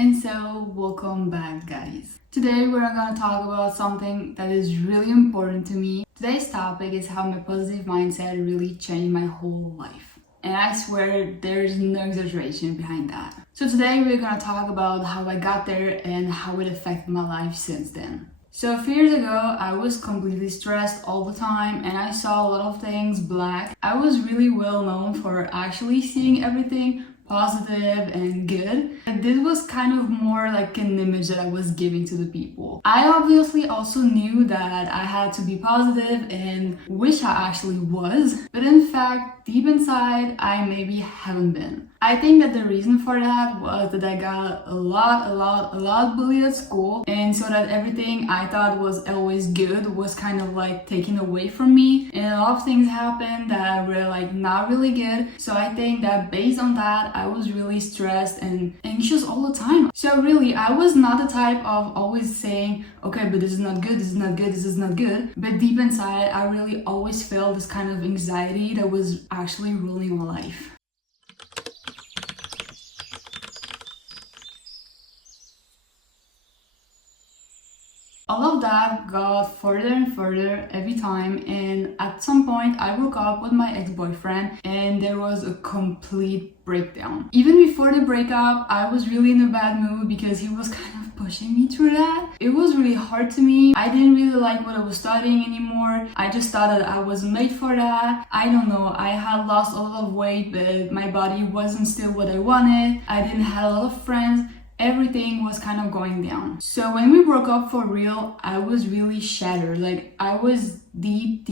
And so, welcome back, guys. Today we're gonna talk about something that is really important to me. Today's topic is how my positive mindset really changed my whole life. And I swear there's no exaggeration behind that. So today we're gonna talk about how I got there and how it affected my life since then. So a few years ago, I was completely stressed all the time and I saw a lot of things black. I was really well known for actually seeing everything positive and good. And this was kind of more like an image that I was giving to the people. I obviously also knew that I had to be positive and which I actually was, but in fact, deep inside, I maybe haven't been. I think that the reason for that was that I got a lot bullied at school, and so that everything I thought was always good was kind of like taken away from me, and a lot of things happened that were like not really good. So I think that based on that, I was really stressed and anxious all the time. So really, I was not the type of always saying, okay, but this is not good, this is not good, this is not good. But deep inside, I really always felt this kind of anxiety that was actually ruling my life. All of that got further and further every time, and at some point I broke up with my ex-boyfriend and there was a complete breakdown. Even before the breakup, I was really in a bad mood because he was kind of pushing me through that. It was really hard to me. I didn't really like what I was studying anymore. I just thought that I wasn't made for that. I don't know, I had lost a lot of weight, but my body wasn't still what I wanted. I didn't have a lot of friends. Everything was kind of going down. So when we broke up for real, I was really shattered. Like I was deep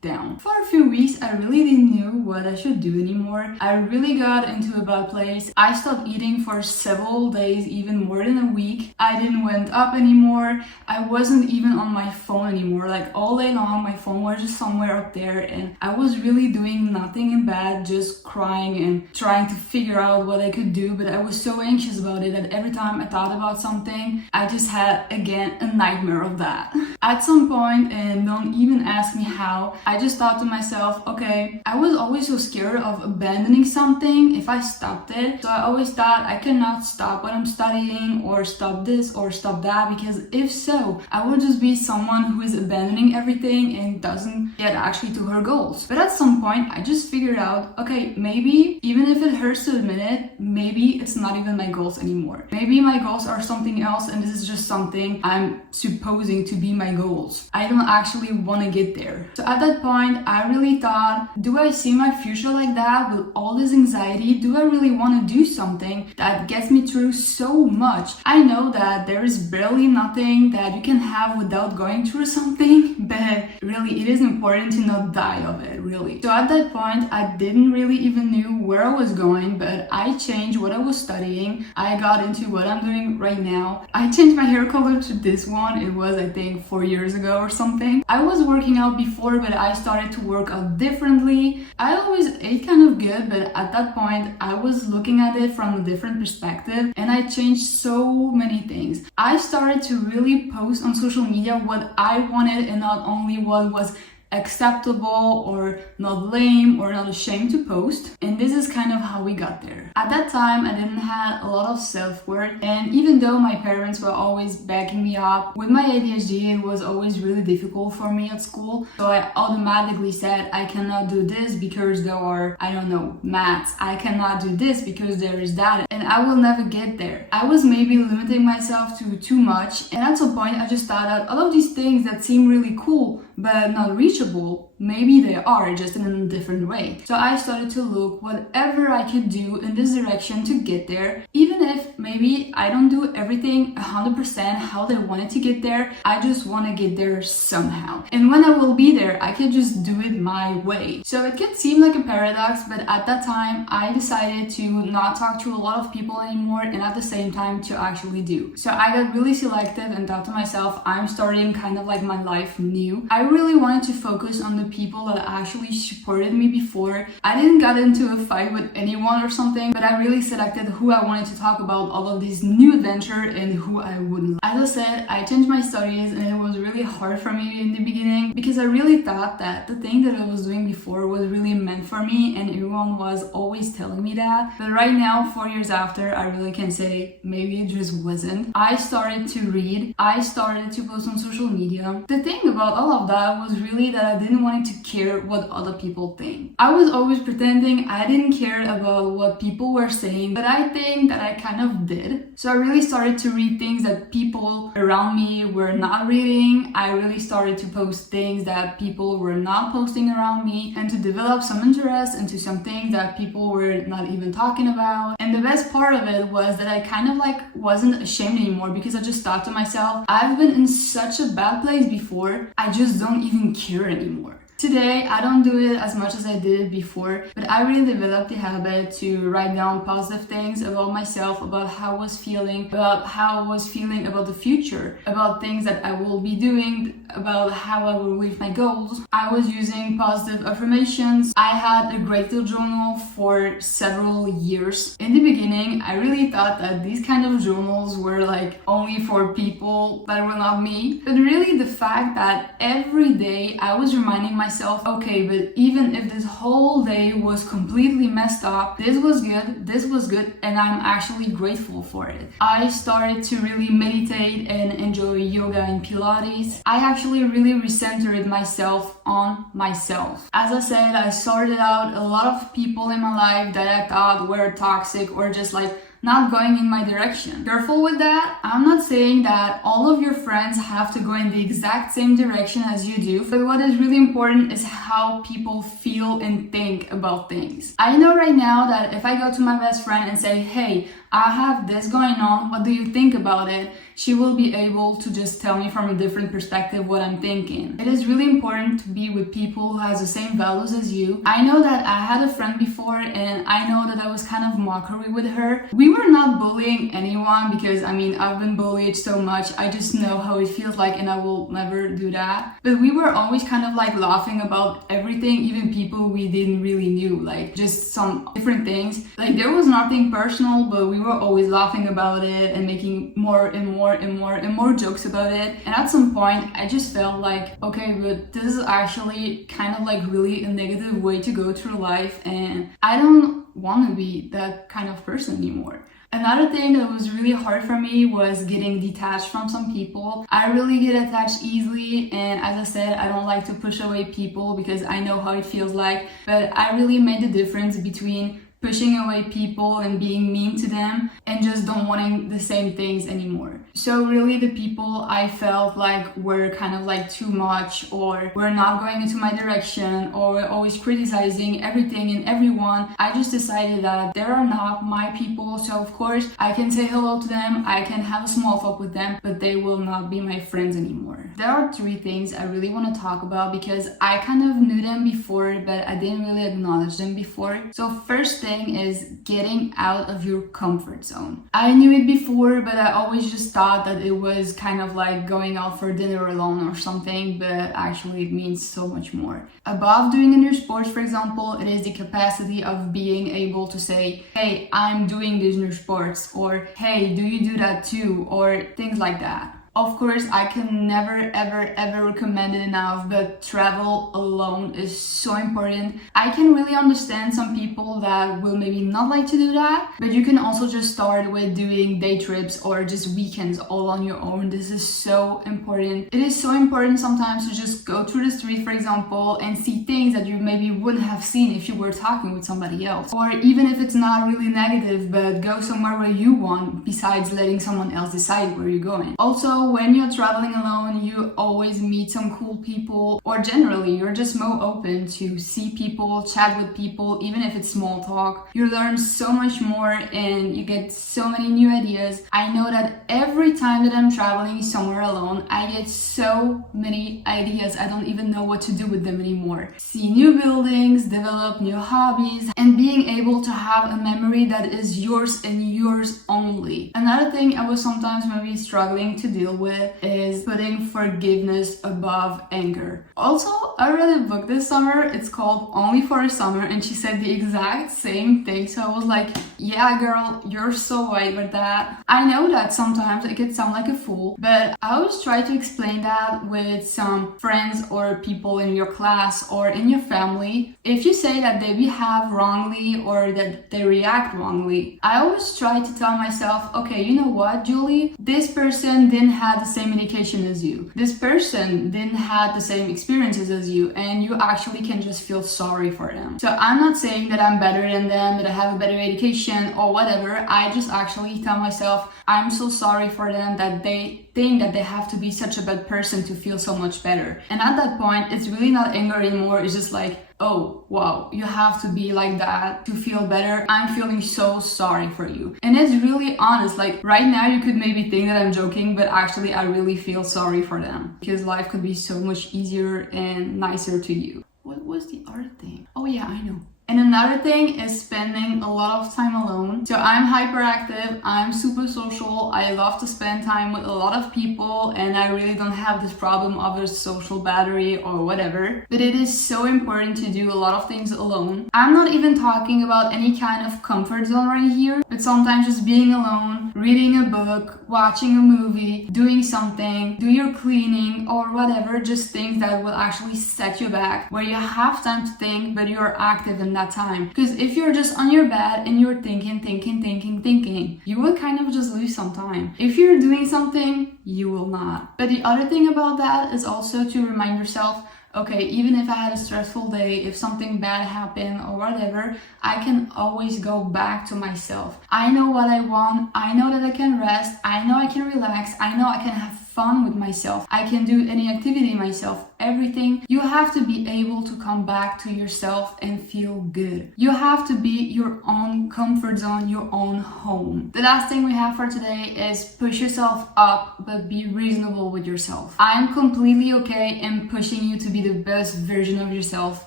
down. For a few weeks, I really didn't know what I should do anymore. I really got into a bad place. I stopped eating for several days, even more than a week. I didn't went up anymore. I wasn't even on my phone anymore. Like all day long, my phone was just somewhere up there and I was really doing nothing in bed, just crying and trying to figure out what I could do. But I was so anxious about it that every time I thought about something, I just had again a nightmare of that. At some point, and don't even ask me how, I just thought to myself, okay, I was always so scared of abandoning something if I stopped it. So I always thought I cannot stop what I'm studying or stop this or stop that, because if so, I would just be someone who is abandoning everything and doesn't get actually to her goals. But at some point, I just figured out, okay, maybe even if it hurts to admit it, maybe it's not even my goals anymore. Maybe my goals are something else and this is just something I'm supposing to be my goals. I don't actually want to get there. So at that point, I really thought, do I see my future like that with all this anxiety? Do I really want to do something that gets me through so much? I know that there is barely nothing that you can have without going through something, but really it is important to not die of it, really. So at that point, I didn't really even knew where I was going, but I changed what I was studying. I got into what I'm doing right now. I changed my hair color to this one. It was, I think, 4 years ago or something. I was working out before, but I started to work out differently. I always ate kind of good, but at that point, I was looking at it from a different perspective and I changed so many things. I started to really post on social media what I wanted and not only what was acceptable or not lame or not ashamed to post. And this is kind of how we got there. At that time, I didn't have a lot of self-worth, and even though my parents were always backing me up, with my ADHD it was always really difficult for me at school. So I automatically said I cannot do this because there are, I don't know, maths. I cannot do this because there is that, and I will never get there. I was maybe limiting myself to too much, and at some point I just thought that all of these things that seem really cool but not reachable, maybe they are, just in a different way. So I started to look whatever I could do in this direction to get there. Even if maybe I don't do everything 100% how they wanted to get there, I just want to get there somehow. And when I will be there, I can just do it my way. So it could seem like a paradox, but at that time, I decided to not talk to a lot of people anymore and at the same time to actually do. So I got really selective and thought to myself, I'm starting kind of like my life new. I really wanted to focus on the people that actually supported me before. I didn't get into a fight with anyone or something, but I really selected who I wanted to talk about all of this new adventure and who I wouldn't. As I said, I changed my studies and it was really hard for me in the beginning because I really thought that the thing that I was doing before was really meant for me, and everyone was always telling me that. But right now, 4 years after, I really can say maybe it just wasn't. I started to read, I started to post on social media. The thing about all of that was really that I didn't want to care what other people think. I was always pretending I didn't care about what people were saying, but I think that I kind of did. So I really started to read things that people around me were not reading. I really started to post things that people were not posting around me, and to develop some interest into some things that people were not even talking about. And the best part of it was that I kind of like wasn't ashamed anymore, because I just thought to myself, I've been in such a bad place before, I just don't even care anymore. Today, I don't do it as much as I did before, but I really developed the habit to write down positive things about myself, about how I was feeling, about the future, about things that I will be doing, about how I will reach my goals. I was using positive affirmations. I had a great little journal for several years. In the beginning, I really thought that these kind of journals were like only for people that were not me, but really the fact that every day I was reminding myself, okay, but even if this whole day was completely messed up, this was good, and I'm actually grateful for it. I started to really meditate and enjoy yoga and Pilates. I actually really recentered myself on myself. As I said, I sorted out a lot of people in my life that I thought were toxic or just like not going in my direction. Careful with that. I'm not saying that all of your friends have to go in the exact same direction as you do, but what is really important is how people feel and think about things. I know right now that if I go to my best friend and say, hey, I have this going on, what do you think about it? She will be able to just tell me from a different perspective what I'm thinking. It is really important to be with people who has the same values as you. I know that I had a friend before, and I know that I was kind of mockery with her. We were not bullying anyone because, I mean, I've been bullied so much. I just know how it feels like, and I will never do that. But we were always kind of like laughing about everything, even people we didn't really knew, like just some different things. Like there was nothing personal, but we were always laughing about it and making more and more jokes about it. And at some point I just felt like, okay, but this is actually kind of like really a negative way to go through life, and I don't want to be that kind of person anymore. Another thing that was really hard for me was getting detached from some people. I really get attached easily, and as I said, I don't like to push away people because I know how it feels like, but I really made the difference between pushing away people and being mean to them and just don't wanting the same things anymore. So really the people I felt like were kind of like too much, or were not going into my direction, or were always criticizing everything and everyone, I just decided that they are not my people. So of course I can say hello to them, I can have a small talk with them, but they will not be my friends anymore. There are 3 things I really want to talk about because I kind of knew them before, but I didn't really acknowledge them before. So first thing is getting out of your comfort zone. I knew it before, but I always just thought that it was kind of like going out for dinner alone or something, but actually it means so much more. Above doing in your sports, for example, it is the capacity of being able to say, hey, I'm doing this in your sports, or hey, do you do that too, or things like that. Of course, I can never ever recommend it enough, but travel alone is so important. I can really understand some people that will maybe not like to do that, but you can also just start with doing day trips or just weekends all on your own. This is so important. It is so important sometimes to just go through the street, for example, and see things that you maybe wouldn't have seen if you were talking with somebody else. Or even if it's not really negative, but go somewhere where you want, besides letting someone else decide where you're going. Also, when you're traveling alone, you always meet some cool people, or generally you're just more open to see people, chat with people, even if it's small talk. You learn so much more and you get so many new ideas. I know that every time that I'm traveling somewhere alone, I get so many ideas. I don't even know what to do with them anymore. See new buildings, develop new hobbies, and being able to have a memory that is yours and yours only. Another thing I was sometimes maybe struggling to deal deal with is putting forgiveness above anger. Also, I read a book this summer, it's called Only for a Summer, and she said the exact same thing. So I was like, yeah girl, you're so right with that. I know that sometimes it could sound like a fool, but I always try to explain that with some friends or people in your class or in your family. If you say that they behave wrongly or that they react wrongly, I always try to tell myself, okay, you know what, Julie, this person didn't have the same education as you. This person didn't have the same experiences as you, and you actually can just feel sorry for them. So I'm not saying that I'm better than them, that I have a better education or whatever. I just actually tell myself, I'm so sorry for them that they think that they have to be such a bad person to feel so much better. And at that point, it's really not anger anymore. It's just like, oh, wow, you have to be like that to feel better. I'm feeling so sorry for you. And it's really honest. Like right now, you could maybe think that I'm joking, but actually I really feel sorry for them because life could be so much easier and nicer to you. What was the other thing? Oh yeah, I know. And another thing is spending a lot of time alone. So I'm hyperactive, I'm super social, I love to spend time with a lot of people, and I really don't have this problem of a social battery or whatever. But it is so important to do a lot of things alone. I'm not even talking about any kind of comfort zone right here, but sometimes just being alone, reading a book, watching a movie, doing something, do your cleaning or whatever, just things that will actually set you back, where you have time to think, but you're active in that time. Because if you're just on your bed and you're thinking, you will kind of just lose some time. If you're doing something, you will not. But the other thing about that is also to remind yourself, okay, even if I had a stressful day, if something bad happened or whatever, I can always go back to myself. I know what I want. I know that I can rest. I know I can relax. I know I can have fun with myself. I can do any activity myself, everything. You have to be able to come back to yourself and feel good. You have to be your own comfort zone, your own home. The last thing we have for today is push yourself up, but be reasonable with yourself. I'm completely okay in pushing you to be the best version of yourself,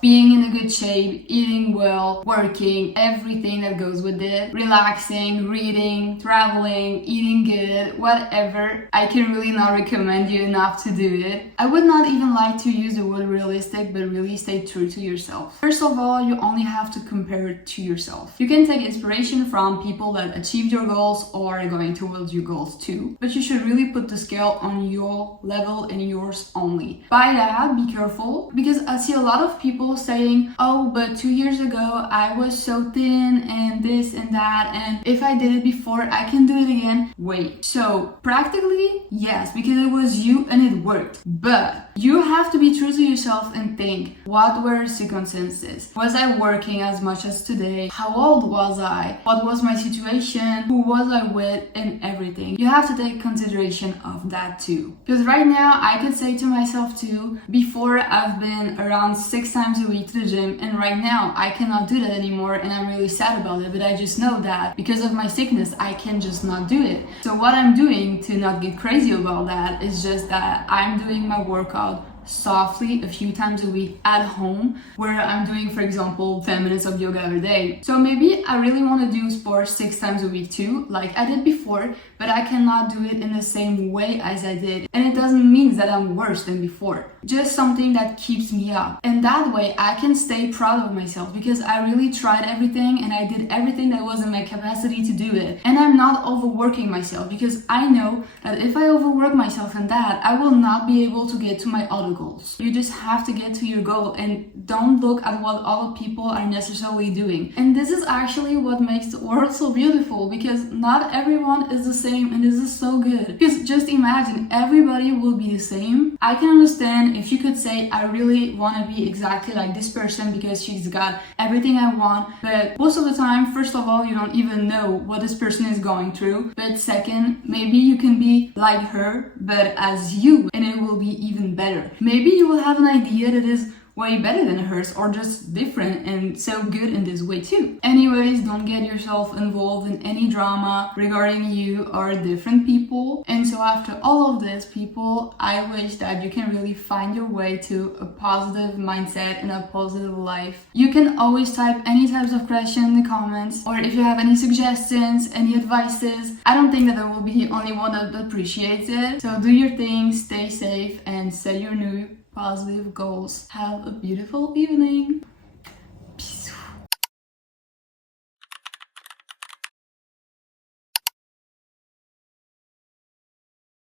being in a good shape, eating well, working, everything that goes with it, relaxing, reading, traveling, eating good, whatever. I can really not recommend you enough to do it. I would not even like to use the word realistic, but really stay true to yourself. First of all, you only have to compare it to yourself. You can take inspiration from people that achieved your goals or are going towards your goals too, but you should really put the scale on your level and yours only. By that, be careful, because I see a lot of people saying, oh, but 2 years ago I was so thin and this and that, and if I did it before, I can do it again. Wait, so practically, yes, because it was you and it worked, but you have to be true to yourself and think, what were the circumstances? Was I working as much as today? How old was I? What was my situation? Who was I with? And everything. You have to take consideration of that too. Because right now, I could say to myself too, before I've been around 6 times a week to the gym, and right now I cannot do that anymore, and I'm really sad about it, but I just know that because of my sickness, I can just not do it. So what I'm doing to not get crazy about that is just that I'm doing my workout softly a few times a week at home, where I'm doing, for example, 10 minutes of yoga every day. So maybe I really want to do sports 6 times a week too, like I did before, but I cannot do it in the same way as I did. And it doesn't mean that I'm worse than before, just something that keeps me up. And that way I can stay proud of myself, because I really tried everything and I did everything that was in my capacity to do it. And I'm not overworking myself, because I know that if I overwork myself in that, I will not be able to get to my other goals. You just have to get to your goal and don't look at what other people are necessarily doing. And this is actually what makes the world so beautiful, because not everyone is the same, and this is so good. Because just imagine everybody will be the same. I can understand if you could say, I really want to be exactly like this person because she's got everything I want, but most of the time, first of all, you don't even know what this person is going through, but second, maybe you can be like her but as you, and it will be even better. Maybe you will have an idea that is way better than hers, or just different and so good in this way too. Anyways, don't get yourself involved in any drama regarding you or different people. And so after all of this, people, I wish that you can really find your way to a positive mindset and a positive life. You can always type any types of question in the comments, or if you have any suggestions, any advices. I don't think that there will be only one that appreciates it. So do your thing, stay safe, and set your new positive goals. Have a beautiful evening.